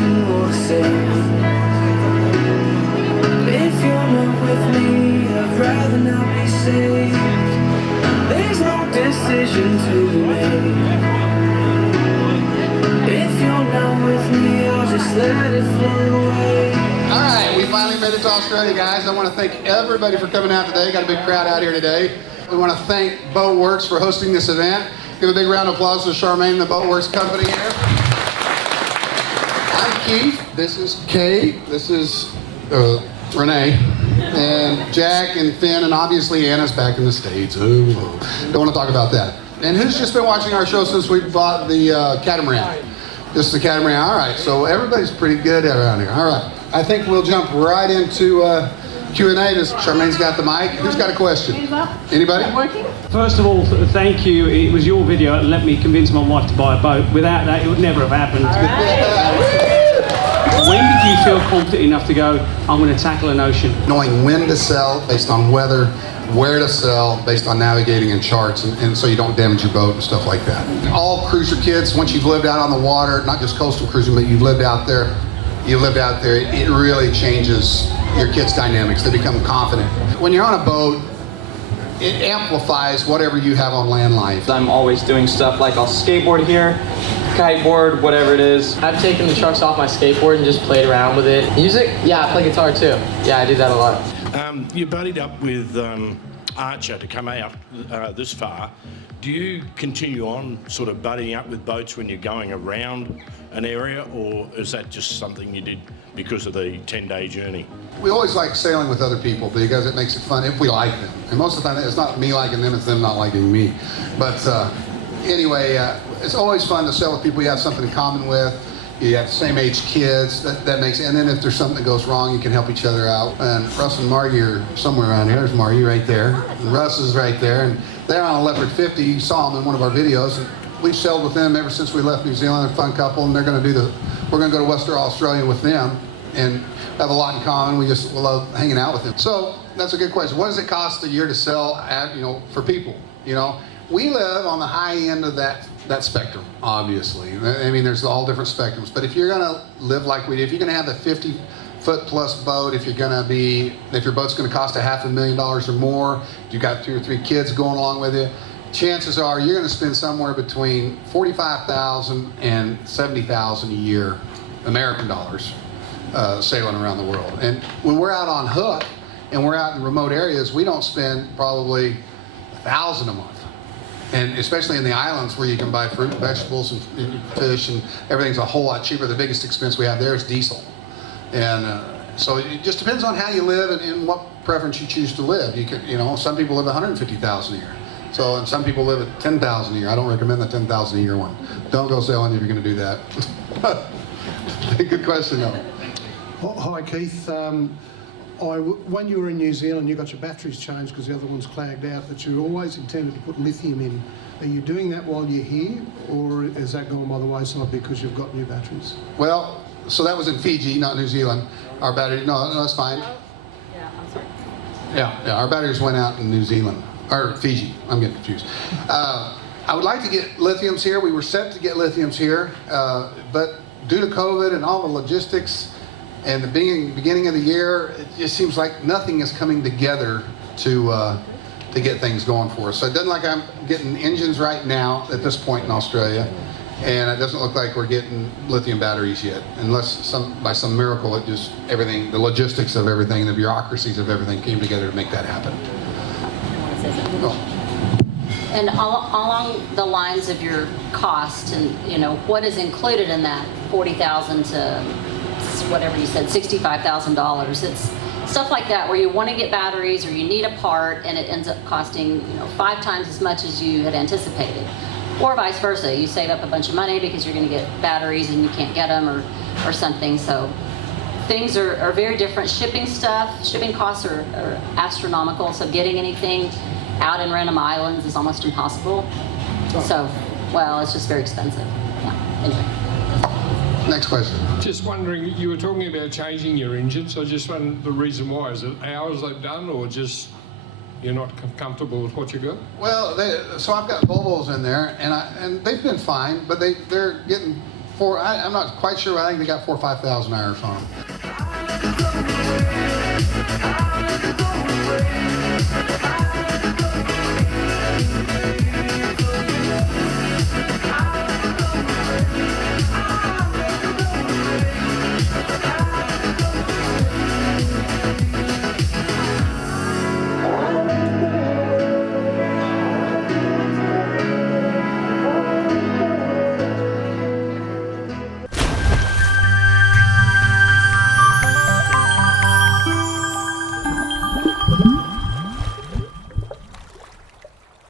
nothing more safe. If you're not with me, I'd rather not be safe. There's no decision to be made. If you're not with me, I'll just let it flow away. All right, we finally made it to Australia, guys. I want to thank everybody for coming out today. Got a big crowd out here today. We want to thank Boatworks for hosting this event. Give a big round of applause to Charmaine, the Boatworks company here. I'm Keith. This is Kay. This is Renee. And Jack and Finn, and obviously Anna's back in the States. Ooh, don't want to talk about that. And who's just been watching our show since we bought the catamaran? Just the catamaran. All right, so everybody's pretty good around here. All right, I think we'll jump right into Q&A. Charmaine's got the mic. Who's got a question? Anybody? Working? First of all, thank you. It was your video that let me convince my wife to buy a boat. Without that, it would never have happened. When did you feel confident enough to go, I'm going to tackle an ocean? Knowing when to sell based on weather, where to sell based on navigating and charts, and so you don't damage your boat and stuff like that. All cruiser kids, once you've lived out on the water, not just coastal cruising, but you've lived out there, it really changes your kids' dynamics. They become confident. When you're on a boat, it amplifies whatever you have on land life. I'm always doing stuff like I'll skateboard here, kiteboard, whatever it is. I've taken the trucks off my skateboard and just played around with it. Music? Yeah, I play guitar too. Yeah, I do that a lot. You buddied up with Archer to come out this far. Do you continue on sort of buddying up with boats when you're going around an area, or is that just something you did because of the 10-day journey? We always like sailing with other people because it makes it fun if we like them. And most of the time, it's not me liking them, it's them not liking me. But anyway, it's always fun to sail with people you have something in common with. You have the same age kids, that makes it. And then if there's something that goes wrong, you can help each other out. And Russ and Margie are somewhere around here. There's Margie right there. And Russ is right there. And they're on a Leopard 50. You saw them in one of our videos. And we've sailed with them ever since we left New Zealand. They're a fun couple, and we're going to go to Western Australia with them and have a lot in common. We love hanging out with them. So that's a good question. What does it cost a year to sell for people? We live on the high end of that spectrum, obviously. I mean, there's all different spectrums. But if you're going to live like we do, if you're going to have a 50-foot plus boat, if your boat's going to cost $500,000 or more, if you've got 2 or 3 kids going along with you, chances are you're going to spend somewhere between $45,000 and $70,000 a year, American dollars, sailing around the world. And when we're out on hook and we're out in remote areas, we don't spend probably $1,000 a month. And especially in the islands where you can buy fruit and vegetables and fish and everything's a whole lot cheaper. The biggest expense we have there is diesel. And so it just depends on how you live and what preference you choose to live. Some people live $150,000 a year. So, and some people live at $10,000 a year. I don't recommend the $10,000 a year one. Don't go sailing if you're going to do that. Good question, though. Hi, Keith. When you were in New Zealand, you got your batteries changed because the other one's clagged out, that you always intended to put lithium in. Are you doing that while you're here, or is that going by the wayside because you've got new batteries? Well, so that was in Fiji, not New Zealand. Our battery, no, that's fine. Yeah, I'm sorry. Yeah, our batteries went out in New Zealand, or Fiji, I'm getting confused. I would like to get lithiums here. We were set to get lithiums here, but due to COVID and all the logistics, and the beginning of the year, it just seems like nothing is coming together to get things going for us. So it doesn't look like I'm getting engines right now at this point in Australia, and it doesn't look like we're getting lithium batteries yet, unless by some miracle the logistics of everything, the bureaucracies of everything came together to make that happen. And along the lines of your cost, and what is included in that $40,000 to whatever you said, $65,000. It's stuff like that where you want to get batteries or you need a part and it ends up costing 5 times as much as you had anticipated, or vice versa. You save up a bunch of money because you're going to get batteries and you can't get them or something. So things are very different. Shipping costs are astronomical. So getting anything out in random islands is almost impossible. So, it's just very expensive. Yeah. Anyway. Next question. Just wondering, you were talking about changing your engine, so just wondering the reason why. Is it hours they've done, or just you're not comfortable with what you got? Well, so I've got Volvos in there, and they've been fine, but they're getting I'm not quite sure, but I think they got 4,000 or 5,000 Irish on them.